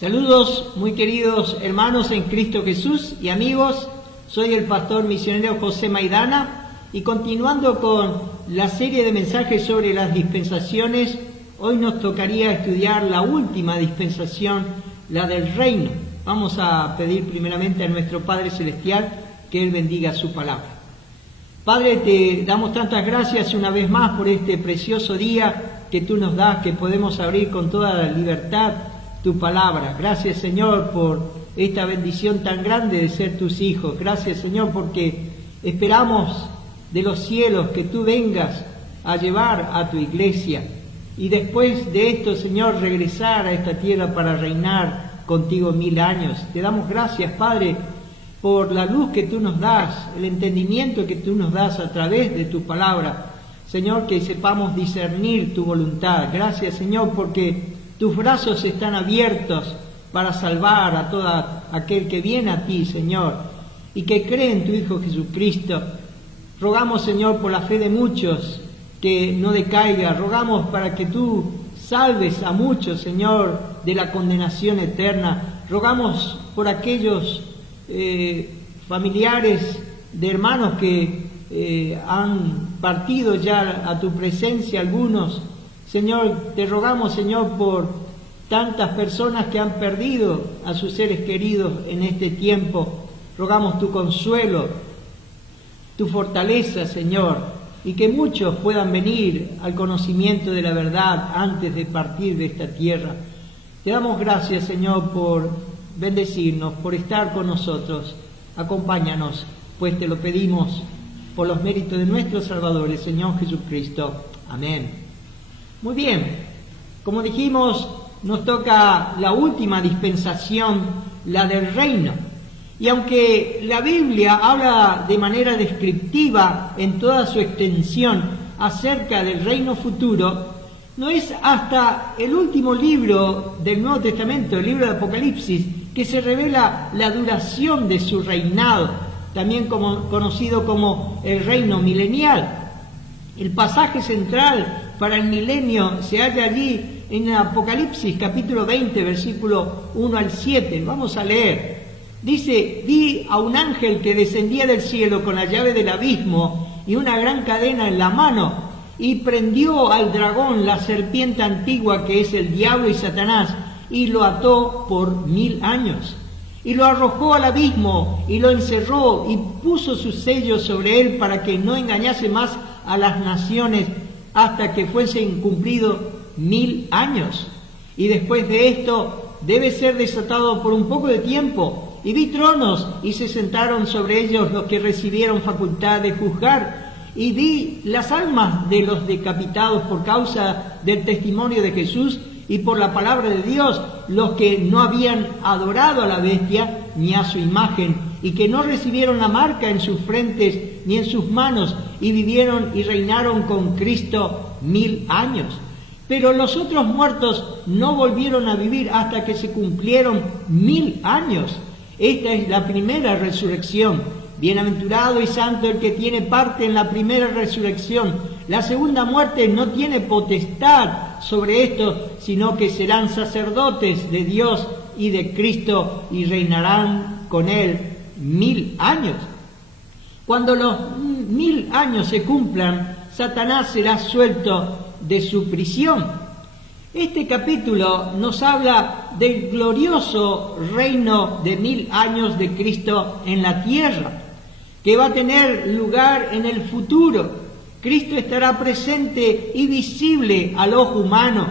Saludos muy queridos hermanos en Cristo Jesús y amigos, soy el pastor misionero José Maidana y continuando con la serie de mensajes sobre las dispensaciones, hoy nos tocaría estudiar la última dispensación, la del reino. Vamos a pedir primeramente a nuestro Padre Celestial que Él bendiga su palabra. Padre, te damos tantas gracias una vez más por este precioso día que tú nos das, que podemos abrir con toda la libertad tu palabra. Gracias, Señor, por esta bendición tan grande de ser tus hijos. Gracias, Señor, porque esperamos de los cielos que tú vengas a llevar a tu iglesia y después de esto, Señor, regresar a esta tierra para reinar contigo 1000 años. Te damos gracias, Padre, por la luz que tú nos das, el entendimiento que tú nos das a través de tu palabra. Señor, que sepamos discernir tu voluntad. Gracias, Señor, porque tus brazos están abiertos para salvar a todo aquel que viene a ti, Señor, y que cree en tu Hijo Jesucristo. Rogamos, Señor, por la fe de muchos que no decaiga. Rogamos para que tú salves a muchos, Señor, de la condenación eterna. Rogamos por aquellos familiares de hermanos que han partido ya a tu presencia, algunos. Señor, te rogamos, Señor, por tantas personas que han perdido a sus seres queridos en este tiempo. Rogamos tu consuelo, tu fortaleza, Señor, y que muchos puedan venir al conocimiento de la verdad antes de partir de esta tierra. Te damos gracias, Señor, por bendecirnos, por estar con nosotros. Acompáñanos, pues te lo pedimos por los méritos de nuestro Salvador, el Señor Jesucristo. Amén. Muy bien, como dijimos, nos toca la última dispensación, la del reino. Y aunque la Biblia habla de manera descriptiva en toda su extensión acerca del reino futuro, no es hasta el último libro del Nuevo Testamento, el libro de Apocalipsis, que se revela la duración de su reinado, también conocido como el reino milenial. El pasaje central para el milenio se halla allí en Apocalipsis capítulo 20, versículo 1 al 7. Vamos a leer. Dice: vi a un ángel que descendía del cielo con la llave del abismo y una gran cadena en la mano, y prendió al dragón, la serpiente antigua que es el diablo y Satanás, y lo ató por 1000 años. Y lo arrojó al abismo y lo encerró y puso sus sellos sobre él para que no engañase más a las naciones hasta que fuesen cumplidos 1000 años. Y después de esto debe ser desatado por un poco de tiempo. Y vi tronos y se sentaron sobre ellos los que recibieron facultad de juzgar. Y vi las almas de los decapitados por causa del testimonio de Jesús y por la palabra de Dios, los que no habían adorado a la bestia ni a su imagen, y que no recibieron la marca en sus frentes ni en sus manos, y vivieron y reinaron con Cristo 1000 años. Pero los otros muertos no volvieron a vivir hasta que se cumplieron 1000 años. Esta es la primera resurrección. Bienaventurado y santo el que tiene parte en la primera resurrección. La segunda muerte no tiene potestad sobre esto, sino que serán sacerdotes de Dios y de Cristo y reinarán con él 1000 años. Cuando los 1000 años se cumplan, Satanás será suelto de su prisión. Este capítulo nos habla del glorioso reino de 1000 años de Cristo en la tierra, que va a tener lugar en el futuro. Cristo estará presente y visible al ojo humano.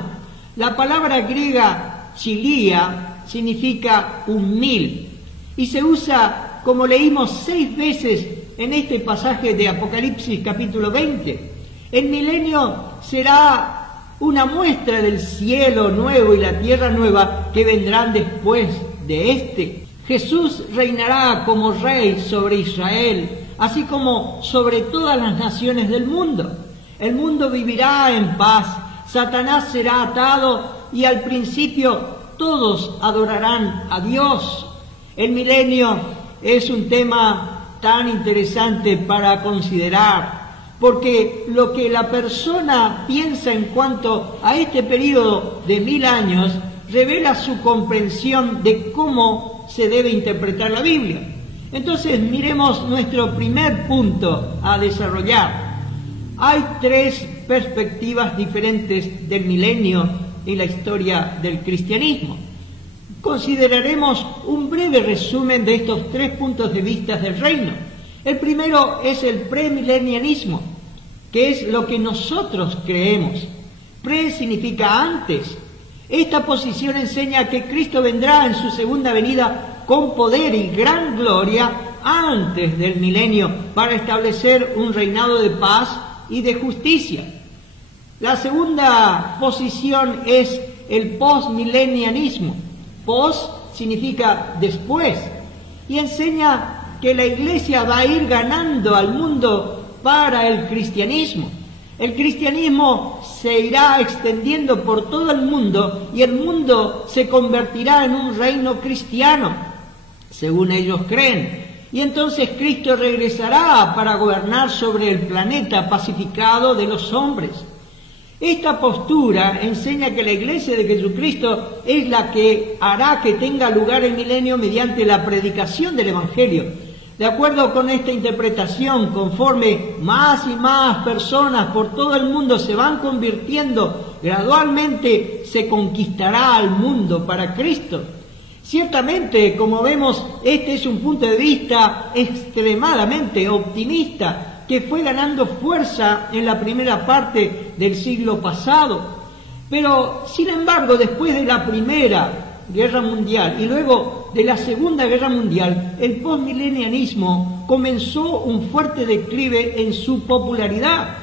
La palabra griega chilia significa 1000 y se usa, como leímos, 6 veces en este pasaje de Apocalipsis capítulo 20. El milenio será una muestra del cielo nuevo y la tierra nueva que vendrán después de este. Jesús reinará como rey sobre Israel, así como sobre todas las naciones del mundo. El mundo vivirá en paz, Satanás será atado y al principio todos adorarán a Dios. El milenio es un tema tan interesante para considerar, porque lo que la persona piensa en cuanto a este periodo de 1000 años revela su comprensión de cómo se debe interpretar la Biblia. Entonces, miremos nuestro primer punto a desarrollar. Hay tres perspectivas diferentes del milenio en la historia del cristianismo. Consideraremos un breve resumen de estos tres puntos de vista del reino. El primero es el premilenianismo, que es lo que nosotros creemos. Pre significa antes. Esta posición enseña que Cristo vendrá en su segunda venida con poder y gran gloria antes del milenio para establecer un reinado de paz y de justicia. La segunda posición es el postmilenianismo. Post significa después y enseña que la Iglesia va a ir ganando al mundo para el cristianismo. El cristianismo se irá extendiendo por todo el mundo y el mundo se convertirá en un reino cristiano, según ellos creen. Y entonces Cristo regresará para gobernar sobre el planeta pacificado de los hombres. Esta postura enseña que la Iglesia de Jesucristo es la que hará que tenga lugar el milenio mediante la predicación del Evangelio. De acuerdo con esta interpretación, conforme más y más personas por todo el mundo se van convirtiendo, gradualmente se conquistará al mundo para Cristo. Ciertamente, como vemos, este es un punto de vista extremadamente optimista que fue ganando fuerza en la primera parte del siglo pasado. Pero, sin embargo, después de la Primera Guerra Mundial y luego de la Segunda Guerra Mundial, el postmilenianismo comenzó un fuerte declive en su popularidad,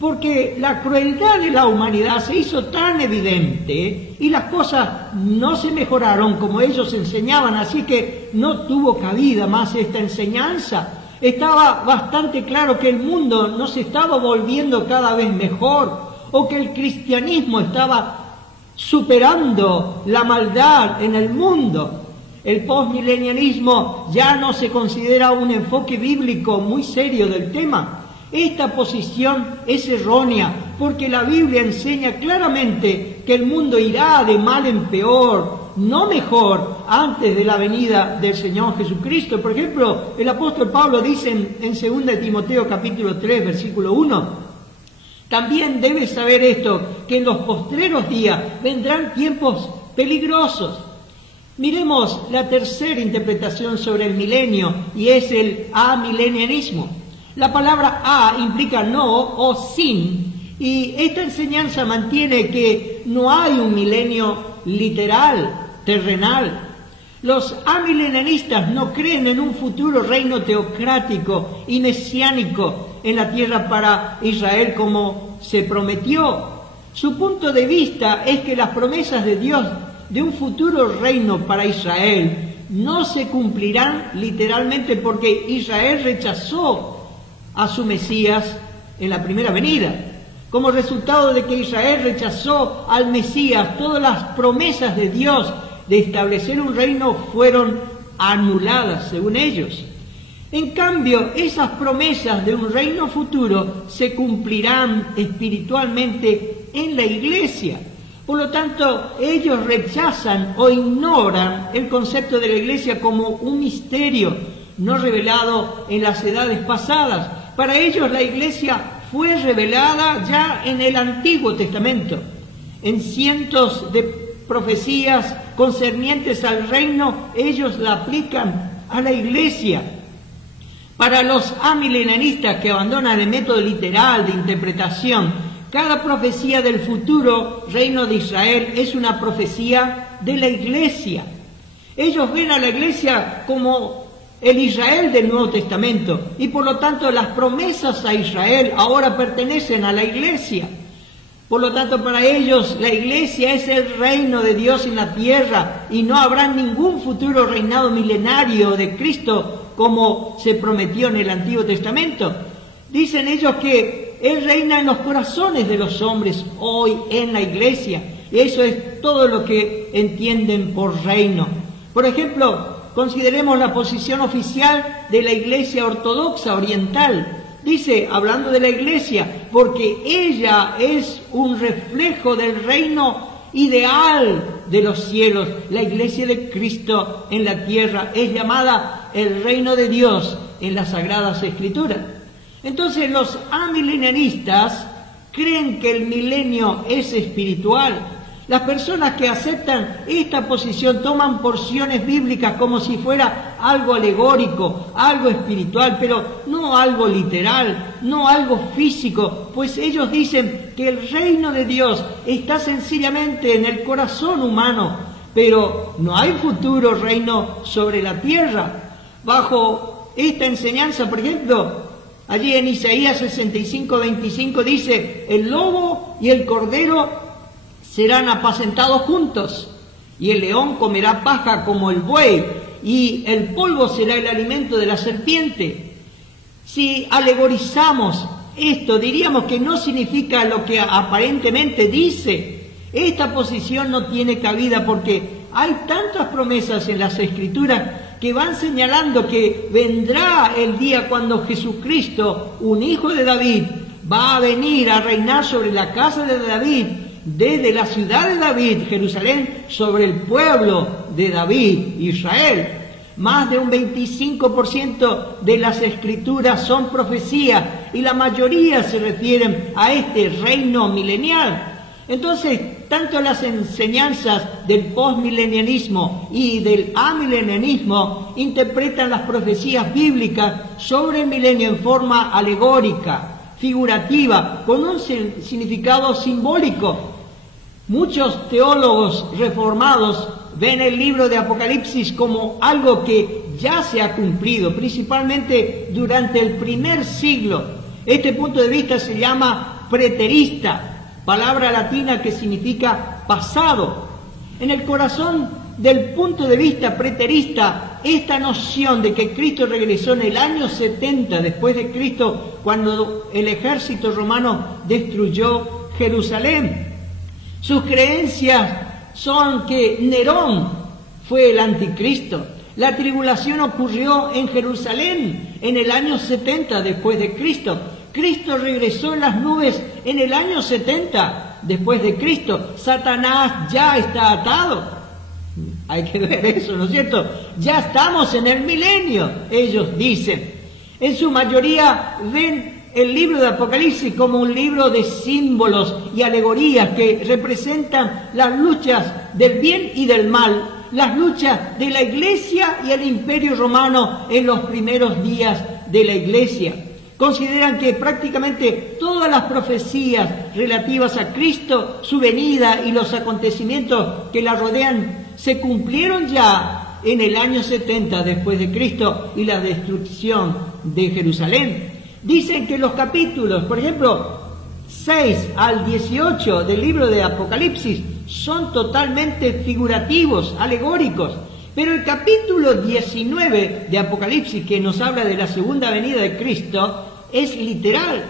porque la crueldad de la humanidad se hizo tan evidente y las cosas no se mejoraron como ellos enseñaban, así que no tuvo cabida más esta enseñanza. Estaba bastante claro que el mundo no se estaba volviendo cada vez mejor, o que el cristianismo estaba superando la maldad en el mundo. El postmilenianismo ya no se considera un enfoque bíblico muy serio del tema. Esta posición es errónea porque la Biblia enseña claramente que el mundo irá de mal en peor, no mejor, antes de la venida del Señor Jesucristo. Por ejemplo, el apóstol Pablo dice en 2 Timoteo capítulo 3, versículo 1, también debes saber esto, que en los postreros días vendrán tiempos peligrosos. Miremos la tercera interpretación sobre el milenio y es el amilenianismo. La palabra a implica no o sin y esta enseñanza mantiene que no hay un milenio literal, terrenal. Los amilenianistas no creen en un futuro reino teocrático y mesiánico en la tierra para Israel como se prometió. Su punto de vista es que las promesas de Dios de un futuro reino para Israel no se cumplirán literalmente porque Israel rechazó a su Mesías en la primera venida. Como resultado de que Israel rechazó al Mesías, todas las promesas de Dios de establecer un reino fueron anuladas, según ellos. En cambio, esas promesas de un reino futuro se cumplirán espiritualmente en la Iglesia. Por lo tanto, ellos rechazan o ignoran el concepto de la Iglesia como un misterio no revelado en las edades pasadas. Para ellos la Iglesia fue revelada ya en el Antiguo Testamento, en cientos de profecías concernientes al reino, ellos la aplican a la Iglesia. Para los amilenianistas que abandonan el método literal de interpretación, cada profecía del futuro reino de Israel es una profecía de la Iglesia. Ellos ven a la Iglesia como el Israel del Nuevo Testamento y por lo tanto las promesas a Israel ahora pertenecen a la Iglesia. Por lo tanto, para ellos la Iglesia es el reino de Dios en la tierra y no habrá ningún futuro reinado milenario de Cristo como se prometió en el Antiguo Testamento. Dicen ellos que Él reina en los corazones de los hombres hoy en la Iglesia. Y eso es todo lo que entienden por reino. Por ejemplo, consideremos la posición oficial de la Iglesia Ortodoxa Oriental. Dice, hablando de la Iglesia, porque ella es un reflejo del reino ideal de los cielos. La iglesia de Cristo en la tierra es llamada el reino de Dios en las Sagradas Escrituras. Entonces los amilenianistas creen que el milenio es espiritual. Las personas que aceptan esta posición toman porciones bíblicas como si fuera algo alegórico, algo espiritual, pero no algo literal, no algo físico, pues ellos dicen que el reino de Dios está sencillamente en el corazón humano, pero no hay futuro reino sobre la tierra. Bajo esta enseñanza, por ejemplo, allí en Isaías 65:25 dice: el lobo y el cordero serán apacentados juntos, y el león comerá paja como el buey, y el polvo será el alimento de la serpiente. Si alegorizamos esto, diríamos que no significa lo que aparentemente dice. Esta posición no tiene cabida porque hay tantas promesas en las Escrituras que van señalando que vendrá el día cuando Jesucristo, un hijo de David, va a venir a reinar sobre la casa de David, desde la ciudad de David, Jerusalén, sobre el pueblo de David, Israel. Más de un 25% de las Escrituras son profecías y la mayoría se refieren a este reino milenial. Entonces, tanto las enseñanzas del postmilenianismo y del amilenianismo interpretan las profecías bíblicas sobre el milenio en forma alegórica, figurativa, con un significado simbólico. Muchos teólogos reformados ven el libro de Apocalipsis como algo que ya se ha cumplido, principalmente durante el primer siglo. Este punto de vista se llama preterista, palabra latina que significa pasado. En el corazón del punto de vista preterista, esta noción de que Cristo regresó en el año 70 después de Cristo, cuando el ejército romano destruyó Jerusalén. Sus creencias son que Nerón fue el anticristo. La tribulación ocurrió en Jerusalén en el año 70 después de Cristo. Cristo regresó en las nubes en el año 70 después de Cristo. Satanás ya está atado. Hay que ver eso, ¿no es cierto? Ya estamos en el milenio, ellos dicen. En su mayoría ven el libro de Apocalipsis como un libro de símbolos y alegorías que representan las luchas del bien y del mal, las luchas de la Iglesia y el Imperio Romano en los primeros días de la Iglesia. Consideran que prácticamente todas las profecías relativas a Cristo, su venida y los acontecimientos que la rodean se cumplieron ya en el año 70 después de Cristo y la destrucción de Jerusalén. Dicen que los capítulos, por ejemplo, 6 al 18 del libro de Apocalipsis son totalmente figurativos, alegóricos. Pero el capítulo 19 de Apocalipsis, que nos habla de la segunda venida de Cristo, es literal.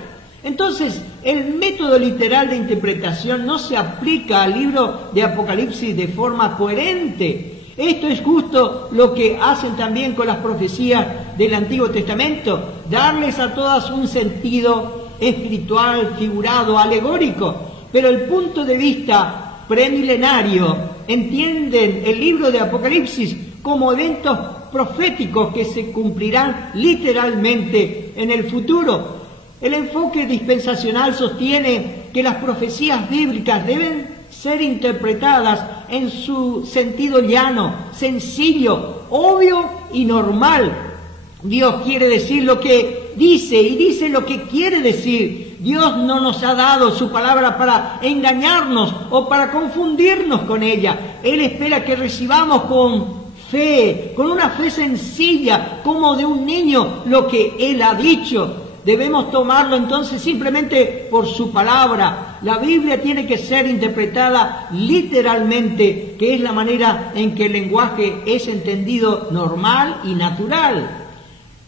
Entonces, el método literal de interpretación no se aplica al libro de Apocalipsis de forma coherente. Esto es justo lo que hacen también con las profecías del Antiguo Testamento, darles a todas un sentido espiritual, figurado, alegórico. Pero el punto de vista premilenario entienden el libro de Apocalipsis como eventos proféticos que se cumplirán literalmente en el futuro. El enfoque dispensacional sostiene que las profecías bíblicas deben ser interpretadas en su sentido llano, sencillo, obvio y normal. Dios quiere decir lo que dice y dice lo que quiere decir. Dios no nos ha dado su palabra para engañarnos o para confundirnos con ella. Él espera que recibamos con fe, con una fe sencilla, como de un niño, lo que Él ha dicho. Debemos tomarlo entonces simplemente por su palabra. La Biblia tiene que ser interpretada literalmente, que es la manera en que el lenguaje es entendido normal y natural.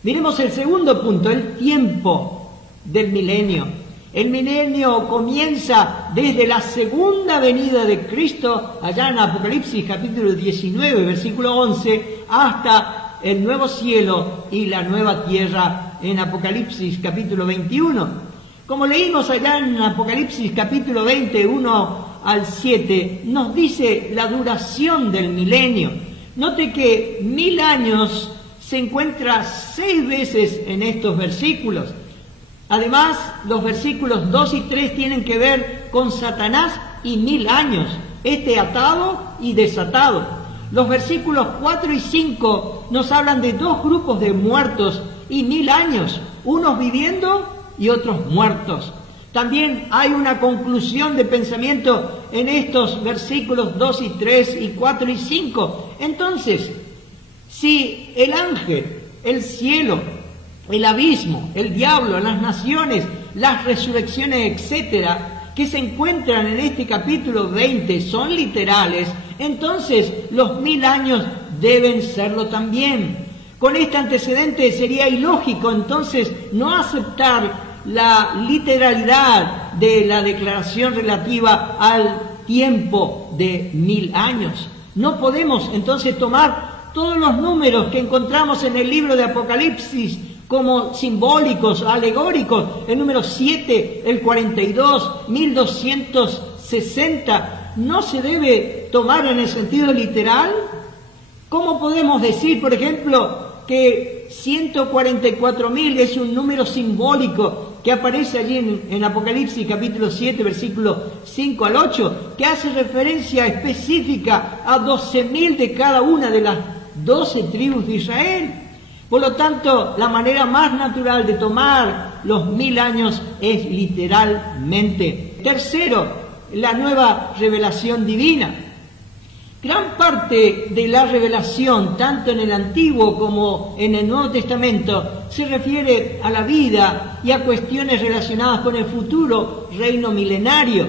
Miremos el segundo punto, el tiempo del milenio. El milenio comienza desde la segunda venida de Cristo, allá en Apocalipsis capítulo 19, versículo 11, hasta el nuevo cielo y la nueva tierra en Apocalipsis capítulo 21. Como leímos allá en Apocalipsis capítulo 20, 1 al 7 nos dice la duración del milenio. Note que 1000 años se encuentra 6 veces en estos versículos. Además, los versículos 2 y 3 tienen que ver con Satanás y 1000 años, atado y desatado. Los versículos 4 y 5 nos hablan de 2 grupos de muertos y 1000 años, unos viviendo y otros muertos. También hay una conclusión de pensamiento en estos versículos 2 y 3 y 4 y 5. Entonces, si el ángel, el cielo, el abismo, el diablo, las naciones, las resurrecciones, etcétera, que se encuentran en este capítulo 20 son literales, entonces los 1000 años deben serlo también. Con este antecedente sería ilógico entonces no aceptar la literalidad de la declaración relativa al tiempo de 1000 años. No podemos entonces tomar todos los números que encontramos en el libro de Apocalipsis como simbólicos, alegóricos, el número 7, el 42, 1260, ¿no se debe tomar en el sentido literal? ¿Cómo podemos decir, por ejemplo, que 144.000 es un número simbólico que aparece allí en Apocalipsis capítulo 7, versículo 5 al 8, que hace referencia específica a 12.000 de cada una de las 12 tribus de Israel? Por lo tanto, la manera más natural de tomar los 1000 años es literalmente. Tercero, la nueva revelación divina. Gran parte de la revelación, tanto en el Antiguo como en el Nuevo Testamento, se refiere a la vida y a cuestiones relacionadas con el futuro reino milenario.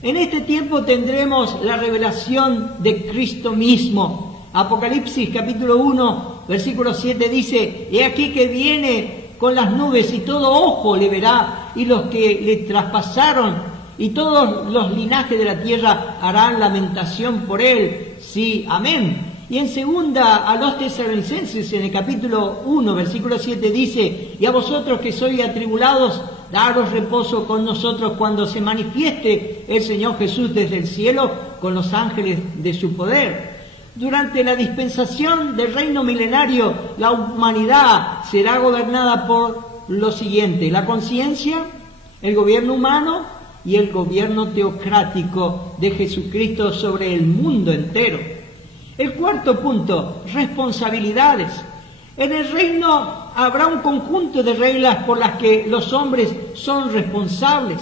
En este tiempo tendremos la revelación de Cristo mismo. Apocalipsis capítulo 1, versículo 7 dice: «He aquí que viene con las nubes y todo ojo le verá, y los que le traspasaron y todos los linajes de la tierra harán lamentación por él». Sí, amén. Y en segunda a los Tesalonicenses, en el capítulo 1, versículo 7 dice: «Y a vosotros que sois atribulados, daros reposo con nosotros cuando se manifieste el Señor Jesús desde el cielo con los ángeles de su poder». Durante la dispensación del reino milenario, la humanidad será gobernada por lo siguiente: la conciencia, el gobierno humano y el gobierno teocrático de Jesucristo sobre el mundo entero. El cuarto punto, responsabilidades. En el reino habrá un conjunto de reglas por las que los hombres son responsables.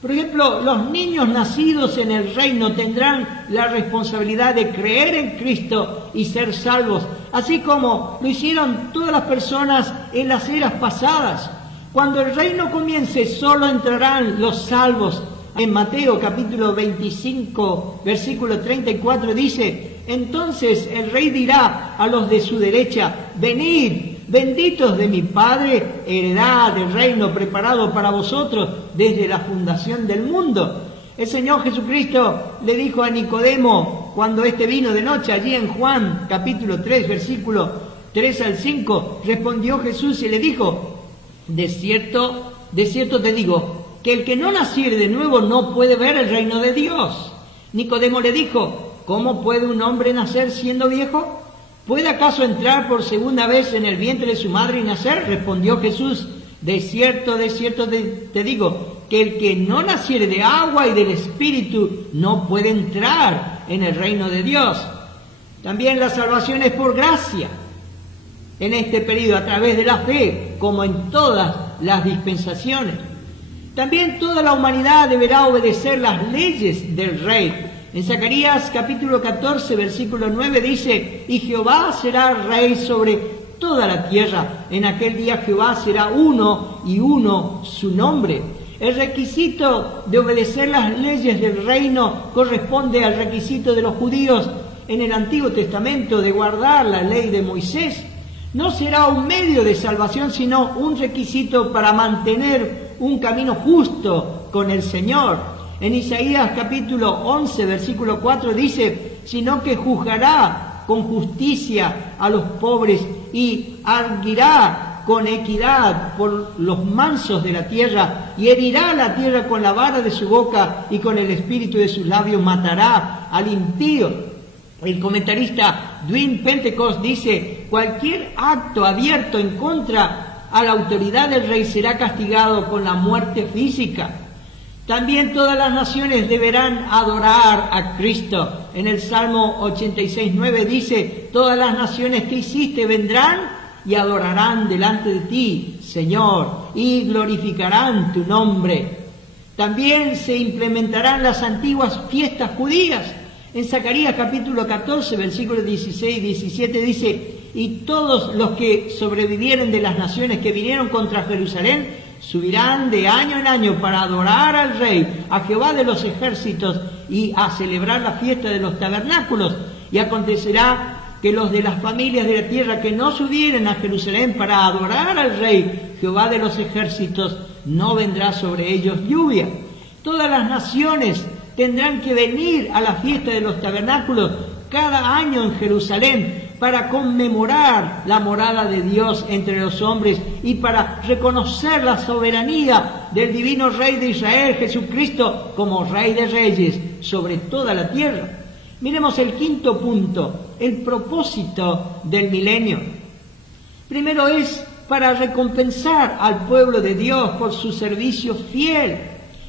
Por ejemplo, los niños nacidos en el reino tendrán la responsabilidad de creer en Cristo y ser salvos, así como lo hicieron todas las personas en las eras pasadas. Cuando el reino comience, solo entrarán los salvos. En Mateo capítulo 25, versículo 34 dice: «Entonces el rey dirá a los de su derecha: venid, benditos de mi Padre, heredad del reino preparado para vosotros desde la fundación del mundo». El Señor Jesucristo le dijo a Nicodemo, cuando éste vino de noche, allí en Juan capítulo 3, versículo 3 al 5, respondió Jesús y le dijo: de cierto te digo, que el que no naciere de nuevo no puede ver el reino de Dios. Nicodemo le dijo: ¿cómo puede un hombre nacer siendo viejo? ¿Puede acaso entrar por segunda vez en el vientre de su madre y nacer? Respondió Jesús: de cierto te digo, que el que no naciere de agua y del Espíritu no puede entrar en el reino de Dios. También la salvación es por gracia en este periodo, a través de la fe, como en todas las dispensaciones. También toda la humanidad deberá obedecer las leyes del Rey. En Zacarías capítulo 14, versículo 9 dice: «Y Jehová será Rey sobre toda la tierra. En aquel día Jehová será uno y uno su nombre». El requisito de obedecer las leyes del reino corresponde al requisito de los judíos en el Antiguo Testamento de guardar la ley de Moisés. No será un medio de salvación, sino un requisito para mantener un camino justo con el Señor. En Isaías capítulo 11, versículo 4 dice: «Sino que juzgará con justicia a los pobres y arguirá con equidad por los mansos de la tierra, y herirá la tierra con la vara de su boca, y con el espíritu de sus labios matará al impío. El comentarista Dwayne Pentecost dice: cualquier acto abierto en contra a la autoridad del rey será castigado con la muerte física. También todas las naciones deberán adorar a Cristo. En el Salmo 86:9 dice: todas las naciones que hiciste vendrán y adorarán delante de ti, Señor, y glorificarán tu nombre. También se implementarán las antiguas fiestas judías. En Zacarías capítulo 14, versículos 16 y 17 dice: y todos los que sobrevivieron de las naciones que vinieron contra Jerusalén subirán de año en año para adorar al Rey, a Jehová de los ejércitos, y a celebrar la fiesta de los tabernáculos. Y acontecerá que los de las familias de la tierra que no subieren a Jerusalén para adorar al Rey, Jehová de los ejércitos, no vendrá sobre ellos lluvia. Todas las naciones tendrán que venir a la fiesta de los tabernáculos cada año en Jerusalén para conmemorar la morada de Dios entre los hombres y para reconocer la soberanía del divino Rey de Israel, Jesucristo, como Rey de Reyes sobre toda la tierra. Miremos el quinto punto, el propósito del milenio. Primero es para recompensar al pueblo de Dios por su servicio fiel.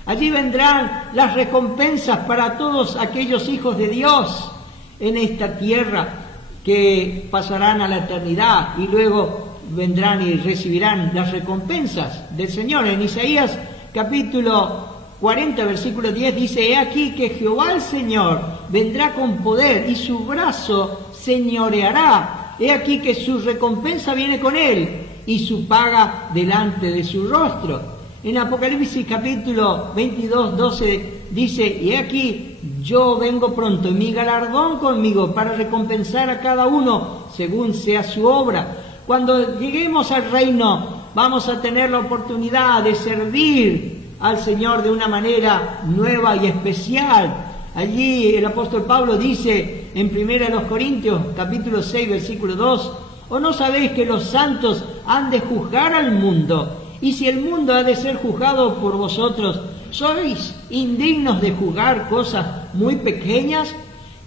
Allí vendrán las recompensas para todos aquellos hijos de Dios en esta tierra que pasarán a la eternidad y luego vendrán y recibirán las recompensas del Señor. En Isaías capítulo 40, versículo 10 dice: he aquí que Jehová el Señor vendrá con poder y su brazo señoreará. He aquí que su recompensa viene con él y su paga delante de su rostro. En Apocalipsis capítulo 22, 12 dice: y he aquí yo vengo pronto y mi galardón conmigo para recompensar a cada uno según sea su obra. Cuando lleguemos al reino vamos a tener la oportunidad de servir al Señor de una manera nueva y especial. Allí el apóstol Pablo dice en 1 Corintios capítulo 6 versículo 2: ¿o no sabéis que los santos han de juzgar al mundo? Y si el mundo ha de ser juzgado por vosotros, ¿sois indignos de juzgar cosas muy pequeñas?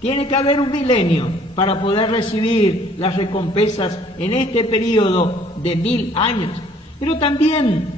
Tiene que haber un milenio para poder recibir las recompensas en este periodo de 1000 años. Pero también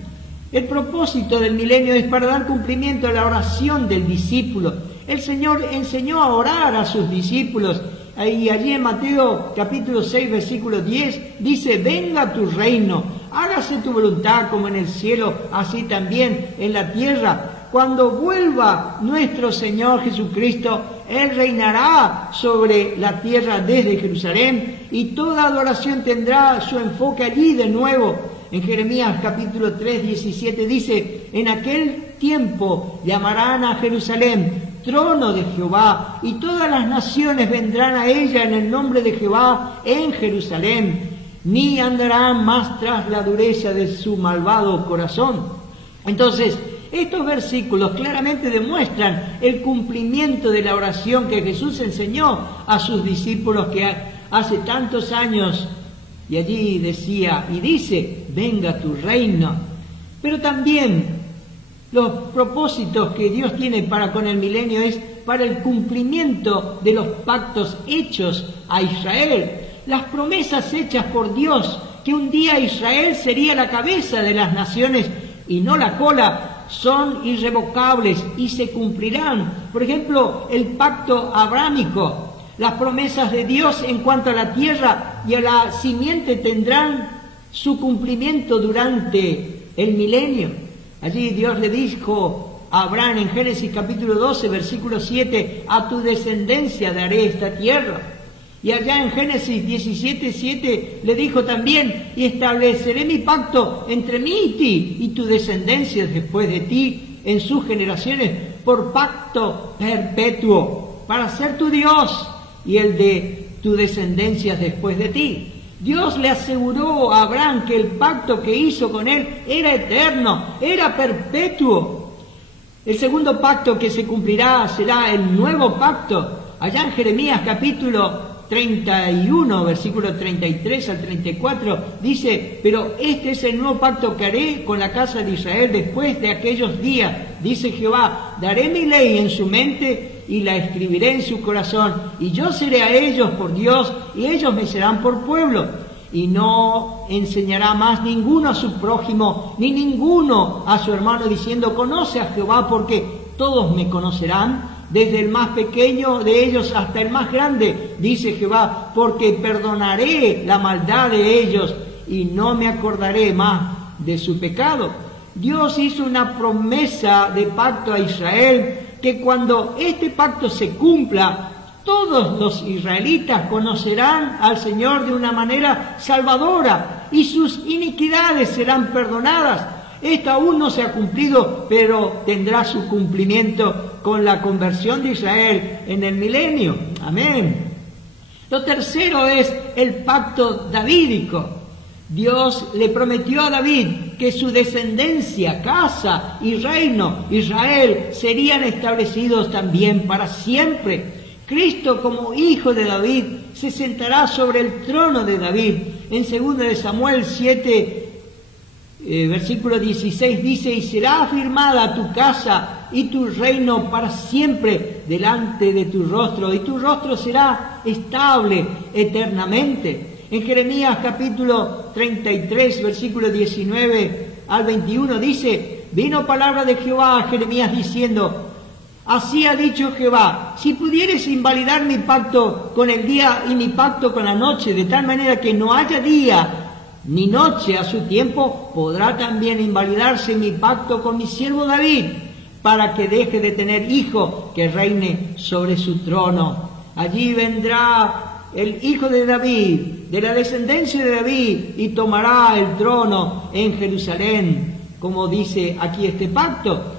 el propósito del milenio es para dar cumplimiento a la oración del discípulo. El Señor enseñó a orar a sus discípulos. Y allí en Mateo capítulo 6 versículo 10 dice: venga tu reino, hágase tu voluntad como en el cielo, así también en la tierra. Cuando vuelva nuestro Señor Jesucristo, Él reinará sobre la tierra desde Jerusalén y toda adoración tendrá su enfoque allí de nuevo. En Jeremías capítulo 3, 17 dice: en aquel tiempo llamarán a Jerusalén trono de Jehová, y todas las naciones vendrán a ella en el nombre de Jehová en Jerusalén, ni andarán más tras la dureza de su malvado corazón. Entonces, estos versículos claramente demuestran el cumplimiento de la oración que Jesús enseñó a sus discípulos que hace tantos años, y allí decía y dice: venga tu reino. Pero también los propósitos que Dios tiene para con el milenio es para el cumplimiento de los pactos hechos a Israel. Las promesas hechas por Dios, que un día Israel sería la cabeza de las naciones y no la cola, son irrevocables y se cumplirán. Por ejemplo, el pacto abrámico, las promesas de Dios en cuanto a la tierra y a la simiente tendrán su cumplimiento durante el milenio. Allí Dios le dijo a Abraham en Génesis capítulo 12, versículo 7, a tu descendencia daré esta tierra. Y allá en Génesis 17, 7 le dijo también: y estableceré mi pacto entre mí y ti y tu descendencia después de ti en sus generaciones por pacto perpetuo, para ser tu Dios y el de tu descendencia después de ti. Dios le aseguró a Abraham que el pacto que hizo con él era eterno, era perpetuo. El segundo pacto que se cumplirá será el nuevo pacto. Allá en Jeremías capítulo 31, versículo 33 al 34, dice: pero este es el nuevo pacto que haré con la casa de Israel después de aquellos días, dice Jehová, daré mi ley en su mente y la escribiré en su corazón, y yo seré a ellos por Dios, y ellos me serán por pueblo. Y no enseñará más ninguno a su prójimo, ni ninguno a su hermano, diciendo: conoce a Jehová, porque todos me conocerán, desde el más pequeño de ellos hasta el más grande, dice Jehová, porque perdonaré la maldad de ellos y no me acordaré más de su pecado. Dios hizo una promesa de pacto a Israel, que cuando este pacto se cumpla, todos los israelitas conocerán al Señor de una manera salvadora y sus iniquidades serán perdonadas. Esto aún no se ha cumplido, pero tendrá su cumplimiento con la conversión de Israel en el milenio. Amén. Lo tercero es el pacto davídico. Dios le prometió a David que su descendencia, casa y reino, Israel, serían establecidos también para siempre. Cristo, como hijo de David, se sentará sobre el trono de David. En 2 de Samuel 7, versículo 16 dice: y será afirmada tu casa y tu reino para siempre delante de tu rostro, y tu rostro será estable eternamente. En Jeremías capítulo 33, versículo 19 al 21 dice: vino palabra de Jehová a Jeremías diciendo: así ha dicho Jehová, si pudieres invalidar mi pacto con el día y mi pacto con la noche, de tal manera que no haya día ni noche a su tiempo, podrá también invalidarse mi pacto con mi siervo David, para que deje de tener hijo que reine sobre su trono. Allí vendrá el hijo de David, de la descendencia de David, y tomará el trono en Jerusalén, como dice aquí este pacto.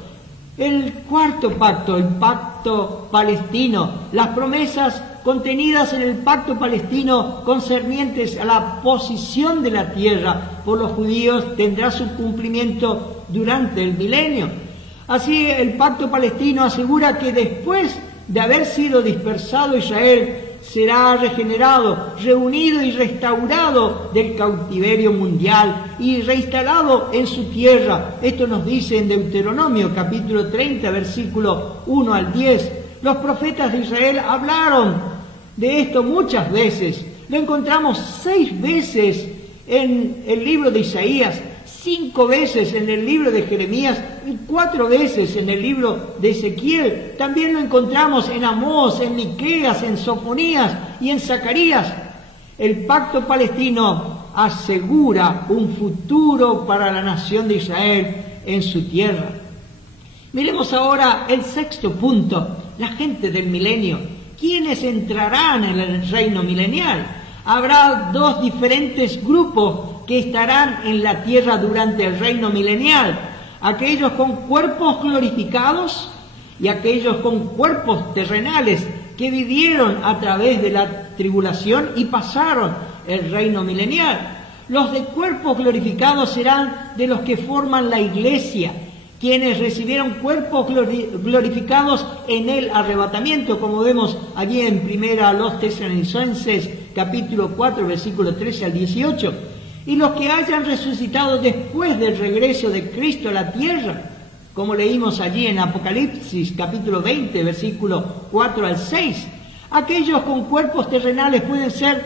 El cuarto pacto, el pacto palestino, las promesas contenidas en el pacto palestino concernientes a la posesión de la tierra por los judíos tendrá su cumplimiento durante el milenio. Así, el pacto palestino asegura que después de haber sido dispersado Israel, será regenerado, reunido y restaurado del cautiverio mundial y reinstalado en su tierra. Esto nos dice en Deuteronomio capítulo 30, versículo 1 al 10. Los profetas de Israel hablaron de esto muchas veces. Lo encontramos 6 veces en el libro de Isaías, 5 veces en el libro de Jeremías y 4 veces en el libro de Ezequiel. También lo encontramos en Amós, en Miqueas, en Sofonías y en Zacarías. El pacto palestino asegura un futuro para la nación de Israel en su tierra. Miremos ahora el sexto punto, la gente del milenio. ¿Quiénes entrarán en el reino milenial? Habrá 2 diferentes grupos que estarán en la tierra durante el reino milenial: aquellos con cuerpos glorificados y aquellos con cuerpos terrenales que vivieron a través de la tribulación y pasaron el reino milenial. Los de cuerpos glorificados serán de los que forman la iglesia, quienes recibieron cuerpos glorificados en el arrebatamiento, como vemos allí en 1 Tesalonicenses capítulo 4, versículo 13 al 18. Y los que hayan resucitado después del regreso de Cristo a la tierra, como leímos allí en Apocalipsis capítulo 20, versículo 4 al 6. Aquellos con cuerpos terrenales pueden ser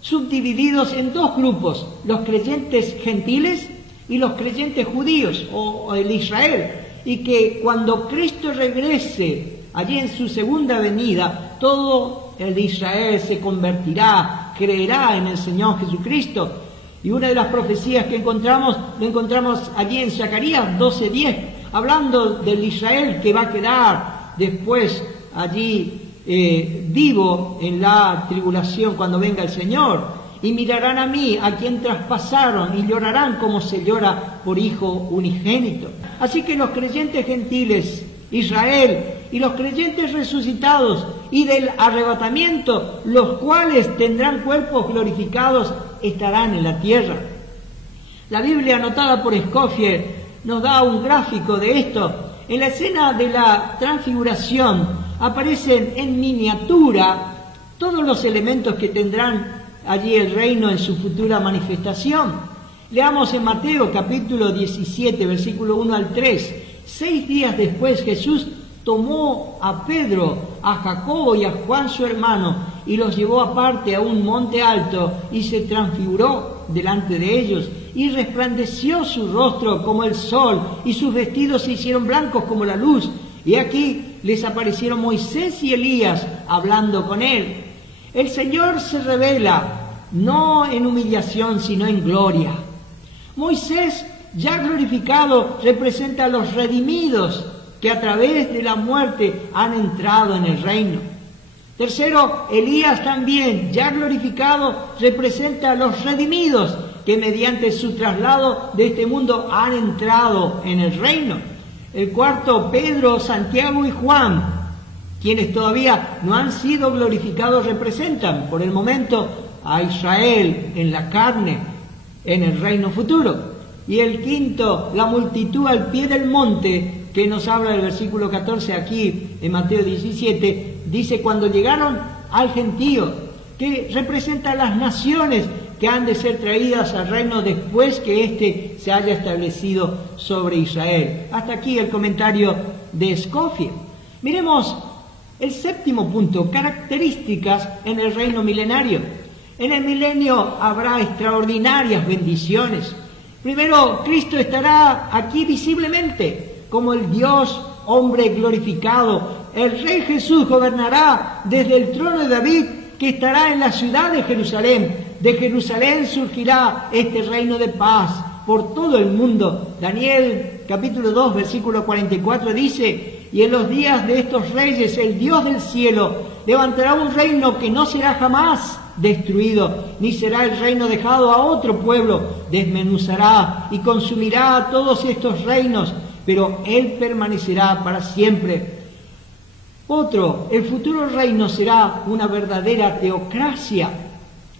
subdivididos en 2 grupos: los creyentes gentiles y los creyentes judíos, o el Israel, y que cuando Cristo regrese allí en su segunda venida, todo el de Israel se convertirá, creerá en el Señor Jesucristo. Y una de las profecías que encontramos, lo encontramos allí en Zacarías 12:10, hablando del Israel que va a quedar después allí vivo en la tribulación cuando venga el Señor. Y mirarán a mí, a quien traspasaron, y llorarán como se llora por hijo unigénito. Así que los creyentes gentiles, Israel, y los creyentes resucitados y del arrebatamiento, los cuales tendrán cuerpos glorificados, estarán en la tierra. La Biblia anotada por Scofield nos da un gráfico de esto. En la escena de la transfiguración aparecen en miniatura todos los elementos que tendrán allí el reino en su futura manifestación. Leamos en Mateo capítulo 17, versículo 1 al 3. 6 días después Jesús tomó a Pedro, a Jacobo y a Juan su hermano, y los llevó aparte a un monte alto, y se transfiguró delante de ellos, y resplandeció su rostro como el sol, y sus vestidos se hicieron blancos como la luz. Y aquí les aparecieron Moisés y Elías hablando con él. El Señor se revela no en humillación, sino en gloria. Moisés, ya glorificado, representa a los redimidos que a través de la muerte han entrado en el reino. Tercero, Elías también, ya glorificado, representa a los redimidos que mediante su traslado de este mundo han entrado en el reino. El cuarto, Pedro, Santiago y Juan, quienes todavía no han sido glorificados, representan por el momento a Israel en la carne, en el reino futuro. Y el quinto, la multitud al pie del monte, que nos habla del versículo 14 aquí en Mateo 17, dice cuando llegaron al gentío, que representa a las naciones que han de ser traídas al reino después que éste se haya establecido sobre Israel. Hasta aquí el comentario de Scofield. Miremos el séptimo punto, características en el reino milenario. En el milenio habrá extraordinarias bendiciones. Primero, Cristo estará aquí visiblemente como el Dios hombre glorificado. El Rey Jesús gobernará desde el trono de David, que estará en la ciudad de Jerusalén. De Jerusalén surgirá este reino de paz por todo el mundo. Daniel capítulo 2 versículo 44 dice: y en los días de estos reyes el Dios del cielo levantará un reino que no será jamás destruido, ni será el reino dejado a otro pueblo. Desmenuzará y consumirá todos estos reinos, pero él permanecerá para siempre. Otro, el futuro reino será una verdadera teocracia.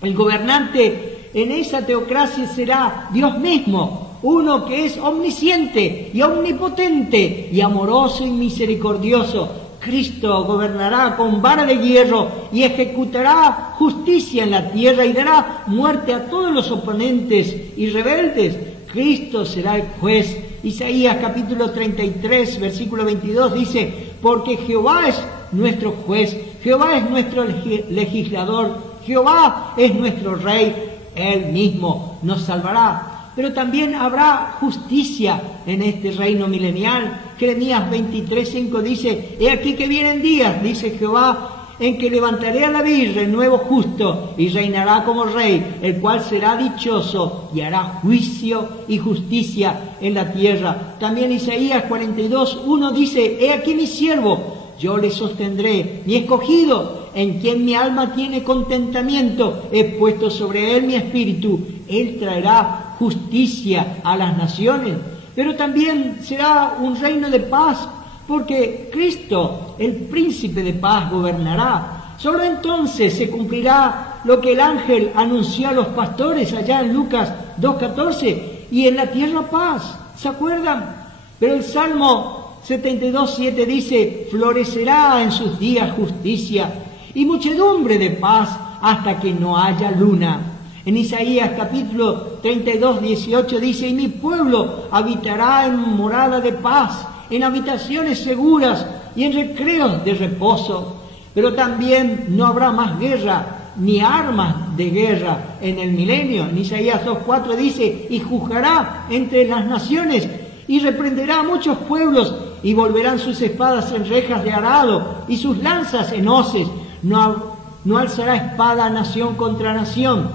El gobernante en esa teocracia será Dios mismo, uno que es omnisciente y omnipotente y amoroso y misericordioso. Cristo gobernará con vara de hierro y ejecutará justicia en la tierra y dará muerte a todos los oponentes y rebeldes. Cristo será el juez. Isaías capítulo 33 versículo 22 dice: porque Jehová es nuestro juez, Jehová es nuestro legislador, Jehová es nuestro rey, él mismo nos salvará. Pero también habrá justicia en este reino milenial. Jeremías 23:5 dice: he aquí que vienen días, dice Jehová, en que levantaré a David renuevo justo, y reinará como rey, el cual será dichoso, y hará juicio y justicia en la tierra. También Isaías 42:1 dice: he aquí mi siervo, yo le sostendré, mi escogido, en quien mi alma tiene contentamiento, he puesto sobre él mi espíritu, él traerá justicia a las naciones. Pero también será un reino de paz, porque Cristo, el príncipe de paz, gobernará. Solo entonces se cumplirá lo que el ángel anunció a los pastores allá en Lucas 2:14, y en la tierra paz. ¿Se acuerdan? Pero el Salmo 72:7 dice: florecerá en sus días justicia y muchedumbre de paz hasta que no haya luna. En Isaías capítulo 32:18 dice: y mi pueblo habitará en morada de paz, en habitaciones seguras y en recreos de reposo. Pero también no habrá más guerra, ni armas de guerra en el milenio. En Isaías 2:4 dice: y juzgará entre las naciones, y reprenderá a muchos pueblos, y volverán sus espadas en rejas de arado, y sus lanzas en hoces. No alzará espada nación contra nación,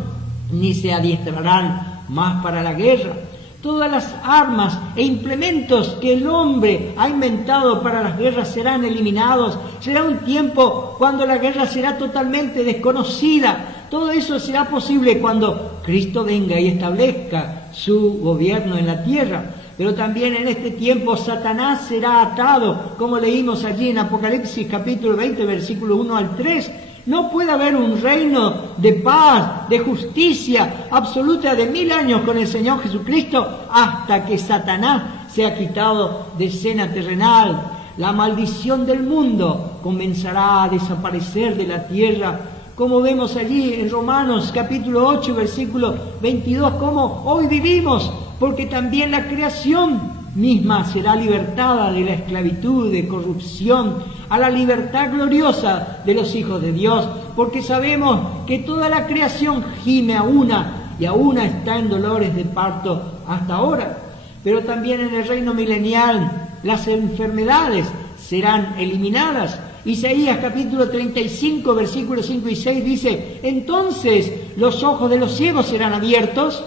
ni se adiestrarán más para la guerra. Todas las armas e implementos que el hombre ha inventado para las guerras serán eliminados. Será un tiempo cuando la guerra será totalmente desconocida. Todo eso será posible cuando Cristo venga y establezca su gobierno en la tierra. Pero también en este tiempo Satanás será atado, como leímos allí en Apocalipsis capítulo 20, versículo 1 al 3. No puede haber un reino de paz, de justicia absoluta de 1000 años con el Señor Jesucristo hasta que Satanás sea quitado de escena terrenal. La maldición del mundo comenzará a desaparecer de la tierra. como vemos allí en Romanos capítulo 8, versículo 22, como hoy vivimos, porque también la creación misma será libertada de la esclavitud, de corrupción, a la libertad gloriosa de los hijos de Dios, porque sabemos que toda la creación gime a una y a una está en dolores de parto hasta ahora. Pero también en el reino milenial las enfermedades serán eliminadas. Isaías capítulo 35, versículos 5 y 6 dice: entonces los ojos de los ciegos serán abiertos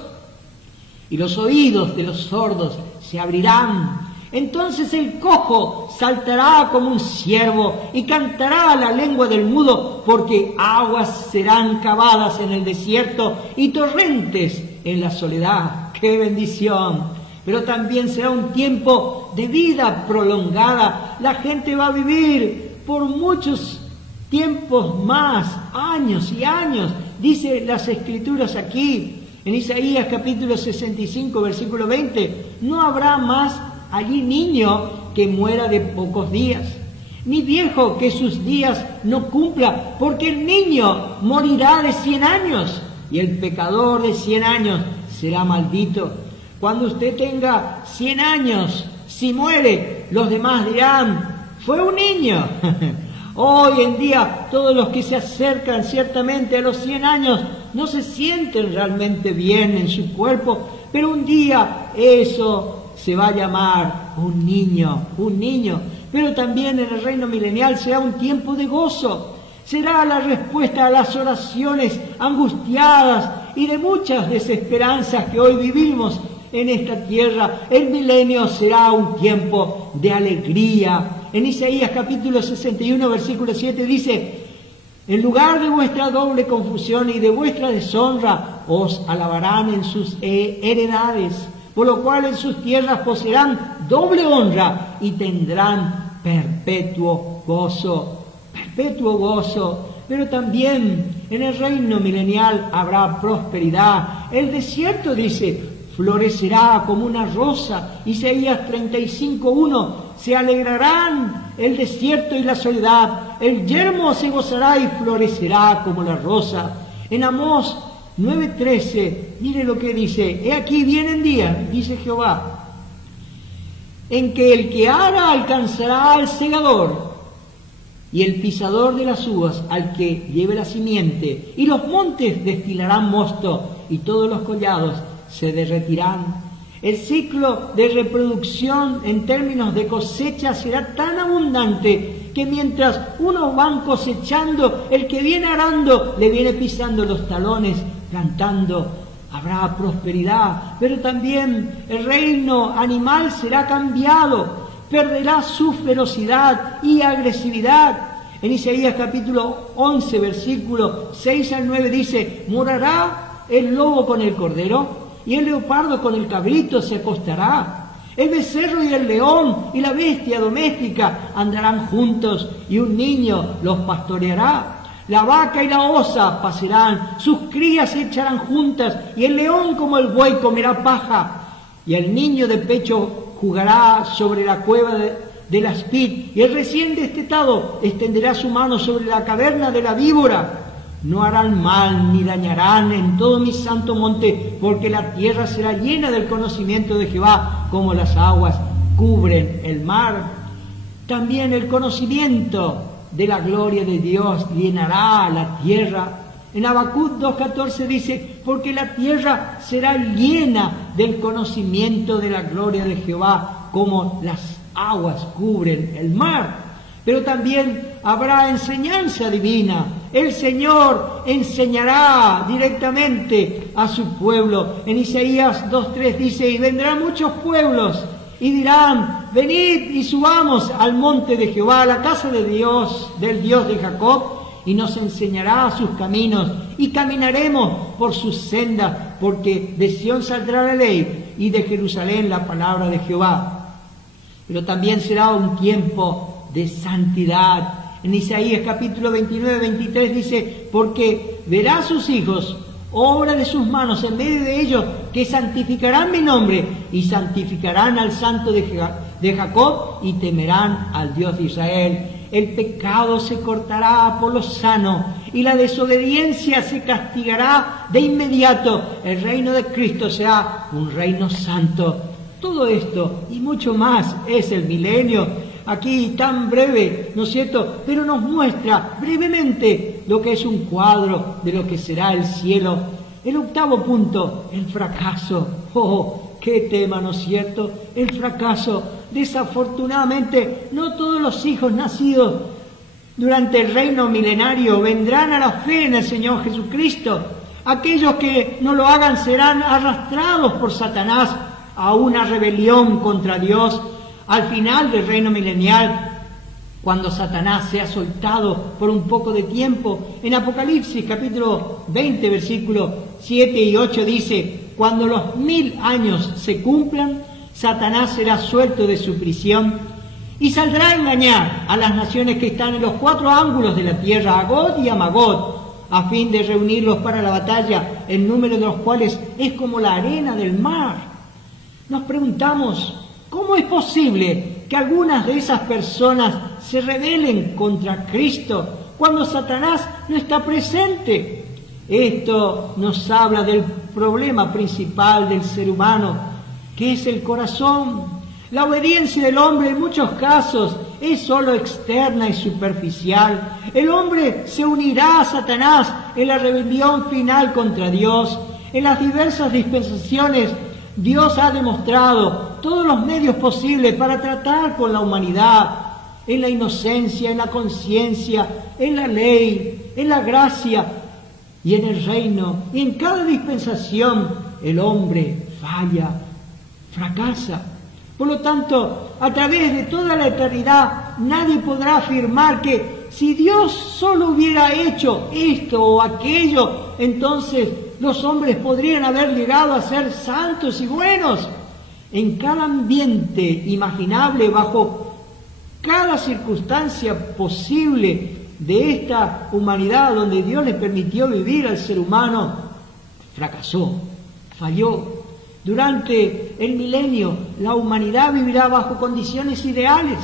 y los oídos de los sordos se abrirán. Entonces el cojo saltará como un ciervo y cantará la lengua del mudo, porque aguas serán cavadas en el desierto y torrentes en la soledad. ¡Qué bendición! Pero también será un tiempo de vida prolongada. La gente va a vivir por muchos tiempos más, años y años. Dice las Escrituras aquí, en Isaías capítulo 65, versículo 20, no habrá más allí niño que muera de pocos días, ni viejo que sus días no cumpla, porque el niño morirá de 100 años y el pecador de 100 años será maldito. Cuando usted tenga 100 años, si muere, los demás dirán: fue un niño. Hoy en día todos los que se acercan ciertamente a los 100 años no se sienten realmente bien en su cuerpo, pero un día eso se va a llamar un niño. Pero también en el reino milenial será un tiempo de gozo. Será la respuesta a las oraciones angustiadas y de muchas desesperanzas que hoy vivimos en esta tierra. El milenio será un tiempo de alegría. En Isaías capítulo 61, versículo 7 dice: en lugar de vuestra doble confusión y de vuestra deshonra, os alabarán en sus heredades, por lo cual en sus tierras poseerán doble honra y tendrán perpetuo gozo. Perpetuo gozo. Pero también en el reino milenial habrá prosperidad. El desierto, dice, florecerá como una rosa. Isaías 35:1, se alegrarán el desierto y la soledad, el yermo se gozará y florecerá como la rosa. En Amós 9:13, mire lo que dice: he aquí vienen días, dice Jehová, en que el que ara alcanzará al segador, y el pisador de las uvas al que lleve la simiente, y los montes destilarán mosto, y todos los collados se derretirán. El ciclo de reproducción en términos de cosecha será tan abundante que mientras unos van cosechando, el que viene arando le viene pisando los talones, cantando. Habrá prosperidad, pero también el reino animal será cambiado, perderá su ferocidad y agresividad. En Isaías capítulo 11, versículo 6 al 9 dice: morará el lobo con el cordero, y el leopardo con el cabrito se acostará. El becerro y el león y la bestia doméstica andarán juntos, y un niño los pastoreará. La vaca y la osa pacerán, sus crías se echarán juntas, y el león como el buey comerá paja. Y el niño de pecho jugará sobre la cueva del aspid, y el recién destetado extenderá su mano sobre la caverna de la víbora. No harán mal ni dañarán en todo mi santo monte, porque la tierra será llena del conocimiento de Jehová, como las aguas cubren el mar. También el conocimiento de la gloria de Dios llenará la tierra. En Habacuc 2:14 dice: porque la tierra será llena del conocimiento de la gloria de Jehová, como las aguas cubren el mar. Pero también habrá enseñanza divina. El Señor enseñará directamente a su pueblo. En Isaías 2:3 dice: y vendrán muchos pueblos y dirán: venid y subamos al monte de Jehová, a la casa de Dios, del Dios de Jacob, y nos enseñará sus caminos, y caminaremos por sus sendas, porque de Sión saldrá la ley, y de Jerusalén la palabra de Jehová. Pero también será un tiempo de santidad. En Isaías capítulo 29-23 dice: porque verá a sus hijos, obra de sus manos, en medio de ellos, que santificarán mi nombre, y santificarán al santo de de Jacob y temerán al Dios de Israel. El pecado se cortará por lo sano y la desobediencia se castigará de inmediato. El reino de Cristo será un reino santo. Todo esto y mucho más es el milenio. Aquí tan breve, ¿no es cierto?, pero nos muestra brevemente lo que es un cuadro de lo que será el cielo. El octavo punto, el fracaso. ¡Oh, qué tema!, ¿no es cierto? El fracaso. Desafortunadamente, no todos los hijos nacidos durante el reino milenario vendrán a la fe en el Señor Jesucristo. Aquellos que no lo hagan serán arrastrados por Satanás a una rebelión contra Dios. Al final del reino milenial, cuando Satanás sea soltado por un poco de tiempo, en Apocalipsis capítulo 20, versículos 7 y 8 dice: cuando los 1000 años se cumplan, Satanás será suelto de su prisión y saldrá a engañar a las naciones que están en los 4 ángulos de la tierra, a Gog y a Magog, a fin de reunirlos para la batalla, el número de los cuales es como la arena del mar. Nos preguntamos, ¿cómo es posible que algunas de esas personas se rebelen contra Cristo cuando Satanás no está presente? Esto nos habla del problema principal del ser humano, que es el corazón. La obediencia del hombre en muchos casos es solo externa y superficial. El hombre se unirá a Satanás en la rebelión final contra Dios. En las diversas dispensaciones, Dios ha demostrado todos los medios posibles para tratar con la humanidad, en la inocencia, en la conciencia, en la ley, en la gracia y en el reino. Y en cada dispensación el hombre falla, fracasa. Por lo tanto, a través de toda la eternidad, nadie podrá afirmar que si Dios solo hubiera hecho esto o aquello, entonces los hombres podrían haber llegado a ser santos y buenos. En cada ambiente imaginable, bajo cada circunstancia posible de esta humanidad donde Dios le permitió vivir al ser humano, fracasó, falló. Durante el milenio, la humanidad vivirá bajo condiciones ideales.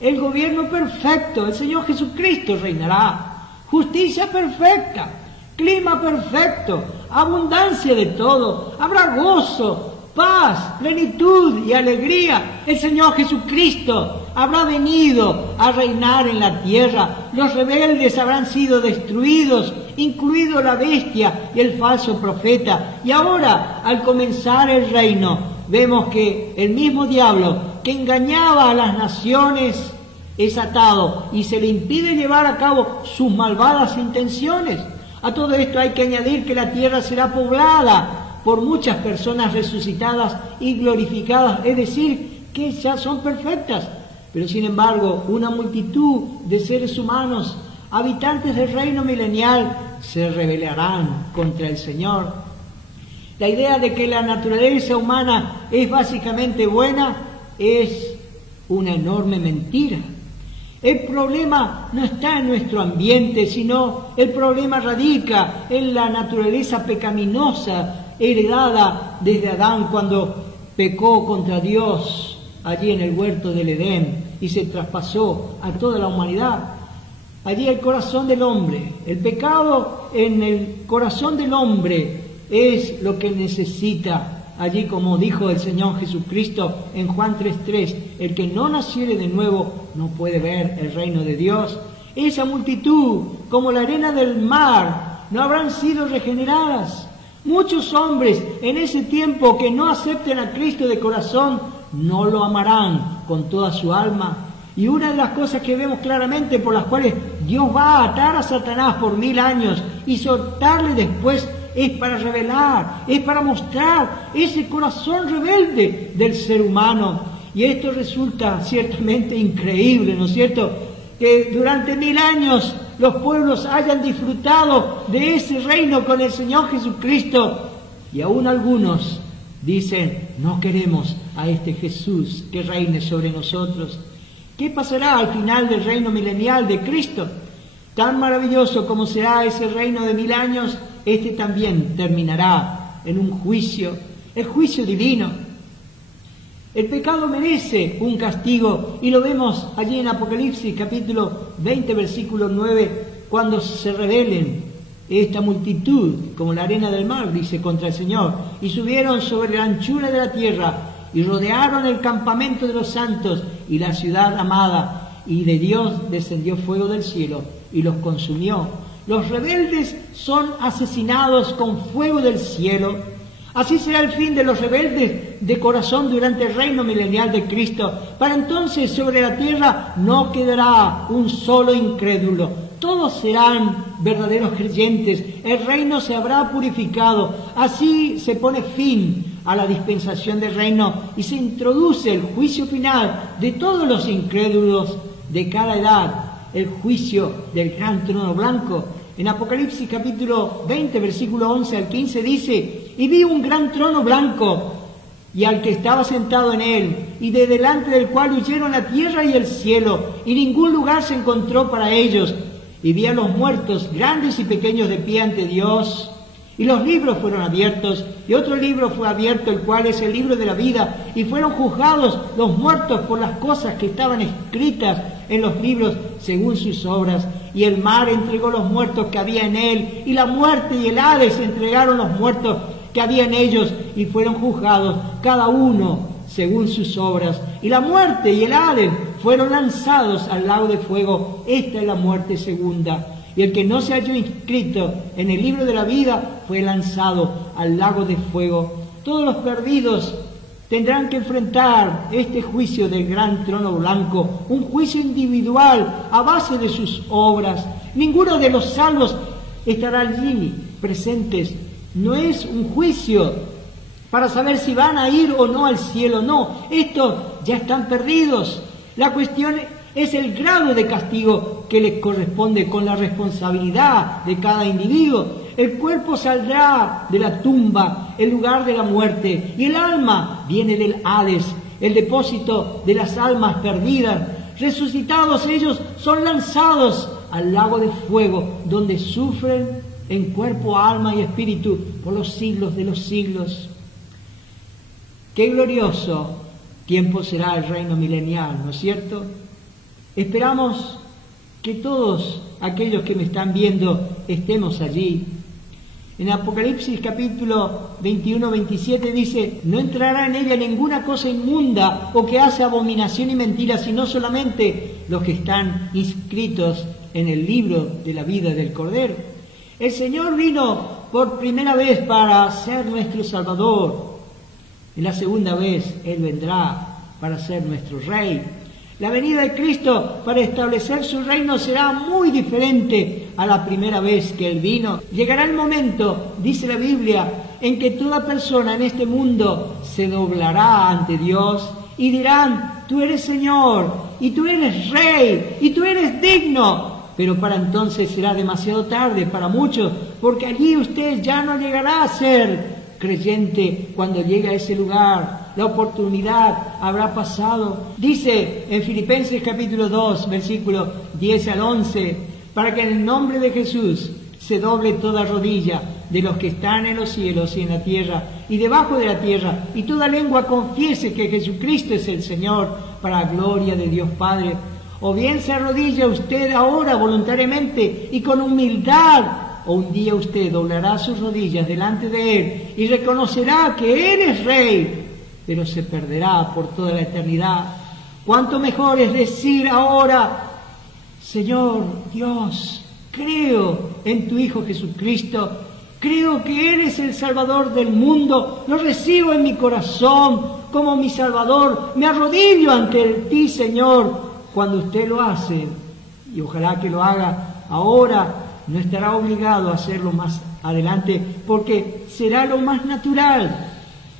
El gobierno perfecto, el Señor Jesucristo reinará. Justicia perfecta, clima perfecto, abundancia de todo. Habrá gozo, paz, plenitud y alegría. El Señor Jesucristo habrá venido a reinar en la tierra. Los rebeldes habrán sido destruidos, incluido la bestia y el falso profeta. Y ahora, al comenzar el reino, vemos que el mismo diablo que engañaba a las naciones es atado y se le impide llevar a cabo sus malvadas intenciones. A todo esto hay que añadir que la tierra será poblada por muchas personas resucitadas y glorificadas, es decir, que ya son perfectas. Pero sin embargo, una multitud de seres humanos, habitantes del reino milenial, se rebelarán contra el Señor. La idea de que la naturaleza humana es básicamente buena es una enorme mentira. El problema no está en nuestro ambiente, sino el problema radica en la naturaleza pecaminosa heredada desde Adán cuando pecó contra Dios allí en el huerto del Edén y se traspasó a toda la humanidad. Allí el corazón del hombre, el pecado en el corazón del hombre es lo que necesita. Allí, como dijo el Señor Jesucristo en Juan 3:3, el que no naciere de nuevo no puede ver el reino de Dios. Esa multitud, como la arena del mar, no habrán sido regeneradas. Muchos hombres en ese tiempo que no acepten a Cristo de corazón, no lo amarán con toda su alma. Y una de las cosas que vemos claramente por las cuales Dios va a atar a Satanás por 1000 años y soltarle después es para revelar, es para mostrar ese corazón rebelde del ser humano. Y esto resulta ciertamente increíble, ¿no es cierto? Que durante 1000 años los pueblos hayan disfrutado de ese reino con el Señor Jesucristo y aún algunos dicen, no queremos a este Jesús que reine sobre nosotros. ¿Qué pasará al final del reino milenial de Cristo? Tan maravilloso como será ese reino de 1000 años, este también terminará en un juicio, el juicio divino. El pecado merece un castigo y lo vemos allí en Apocalipsis capítulo 20 versículo 9, cuando se rebelen esta multitud como la arena del mar, dice, contra el Señor, y subieron sobre la anchura de la tierra y rodearon el campamento de los santos y la ciudad amada, y de Dios descendió fuego del cielo y los consumió. Los rebeldes son asesinados con fuego del cielo. Así será el fin de los rebeldes de corazón durante el reino milenial de Cristo. Para entonces sobre la tierra no quedará un solo incrédulo. Todos serán verdaderos creyentes. El reino se habrá purificado. Así se pone fin a la dispensación del reino y se introduce el juicio final de todos los incrédulos de cada edad, el juicio del gran trono blanco. En Apocalipsis capítulo 20, versículo 11 al 15 dice: y vi un gran trono blanco y al que estaba sentado en él, y de delante del cual huyeron la tierra y el cielo, y ningún lugar se encontró para ellos. Y vi a los muertos, grandes y pequeños, de pie ante Dios. Y los libros fueron abiertos, y otro libro fue abierto, el cual es el libro de la vida, y fueron juzgados los muertos por las cosas que estaban escritas en los libros según sus obras. Y el mar entregó los muertos que había en él, y la muerte y el Hades entregaron los muertos que había en ellos, y fueron juzgados cada uno según sus obras. Y la muerte y el Hades fueron lanzados al lago de fuego. Esta es la muerte segunda. Y el que no se halló inscrito en el libro de la vida fue lanzado al lago de fuego. Todos los perdidos tendrán que enfrentar este juicio del gran trono blanco, un juicio individual a base de sus obras. Ninguno de los salvos estará allí presentes. No es un juicio para saber si van a ir o no al cielo, no, estos ya están perdidos. La cuestión es el grado de castigo que les corresponde con la responsabilidad de cada individuo. El cuerpo saldrá de la tumba, el lugar de la muerte, y el alma viene del Hades, el depósito de las almas perdidas. Resucitados ellos son lanzados al lago de fuego, donde sufren en cuerpo, alma y espíritu por los siglos de los siglos. Qué glorioso tiempo será el reino milenial, ¿no es cierto? Esperamos que todos aquellos que me están viendo estemos allí. En Apocalipsis capítulo 21-27 dice: no entrará en ella ninguna cosa inmunda o que hace abominación y mentira, sino solamente los que están inscritos en el libro de la vida del Cordero. El Señor vino por primera vez para ser nuestro Salvador. En la segunda vez Él vendrá para ser nuestro Rey. La venida de Cristo para establecer su reino será muy diferente a la primera vez que Él vino. Llegará el momento, dice la Biblia, en que toda persona en este mundo se doblará ante Dios y dirán: tú eres Señor, y tú eres Rey, y tú eres digno. Pero para entonces será demasiado tarde para muchos, porque allí usted ya no llegará a ser creyente cuando llegue a ese lugar. La oportunidad habrá pasado. Dice en Filipenses capítulo 2, versículos 10 al 11, para que en el nombre de Jesús se doble toda rodilla de los que están en los cielos y en la tierra y debajo de la tierra, y toda lengua confiese que Jesucristo es el Señor, para gloria de Dios Padre. O bien se arrodilla usted ahora voluntariamente y con humildad, o un día usted doblará sus rodillas delante de Él y reconocerá que Él es Rey, pero se perderá por toda la eternidad. Cuánto mejor es decir ahora: Señor Dios, creo en tu Hijo Jesucristo, creo que eres el Salvador del mundo, lo recibo en mi corazón como mi Salvador, me arrodillo ante ti, Señor. Cuando usted lo hace, y ojalá que lo haga ahora, no estará obligado a hacerlo más adelante, porque será lo más natural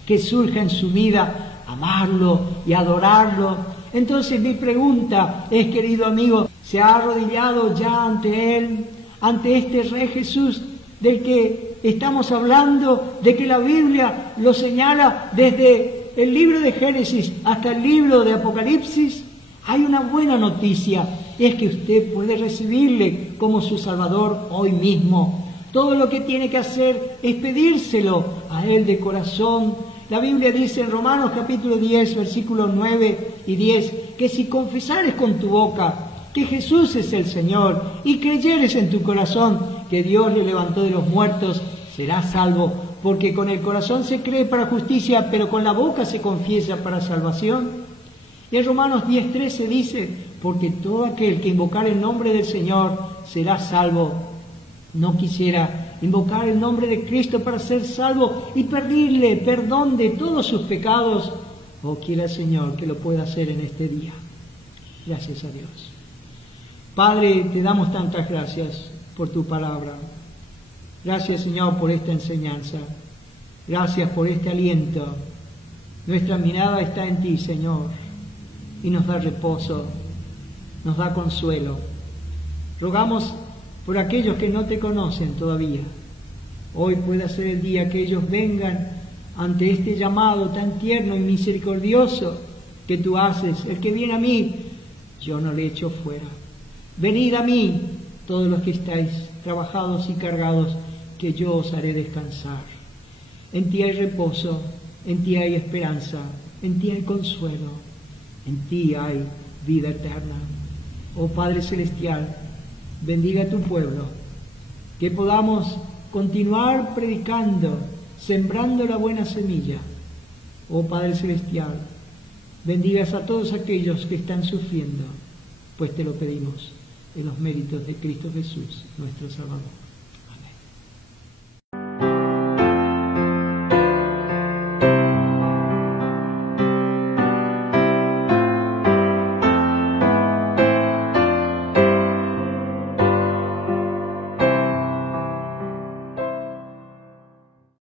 que surja en su vida, amarlo y adorarlo. Entonces mi pregunta es, querido amigo, ¿se ha arrodillado ya ante Él, ante este Rey Jesús del que estamos hablando, de que la Biblia lo señala desde el libro de Génesis hasta el libro de Apocalipsis? Hay una buena noticia, es que usted puede recibirle como su Salvador hoy mismo. Todo lo que tiene que hacer es pedírselo a Él de corazón. La Biblia dice en Romanos capítulo 10, versículos 9 y 10, que si confesares con tu boca que Jesús es el Señor y creyeres en tu corazón que Dios le levantó de los muertos, serás salvo, porque con el corazón se cree para justicia, pero con la boca se confiesa para salvación. Y en Romanos 10:13 dice, porque todo aquel que invocar el nombre del Señor será salvo. No quisiera invocar el nombre de Cristo para ser salvo y pedirle perdón de todos sus pecados. Oh, quiera el Señor que lo pueda hacer en este día. Gracias a Dios. Padre, te damos tantas gracias por tu palabra. Gracias, Señor, por esta enseñanza. Gracias por este aliento. Nuestra mirada está en ti, Señor, y nos da reposo, nos da consuelo. Rogamos por aquellos que no te conocen todavía. Hoy pueda ser el día que ellos vengan ante este llamado tan tierno y misericordioso que tú haces. El que viene a mí, yo no le echo fuera. Venid a mí, todos los que estáis trabajados y cargados, que yo os haré descansar. En ti hay reposo, en ti hay esperanza, en ti hay consuelo, en ti hay vida eterna. Oh Padre Celestial, bendiga a tu pueblo, que podamos continuar predicando, sembrando la buena semilla. Oh Padre Celestial, bendigas a todos aquellos que están sufriendo, pues te lo pedimos en los méritos de Cristo Jesús, nuestro Salvador.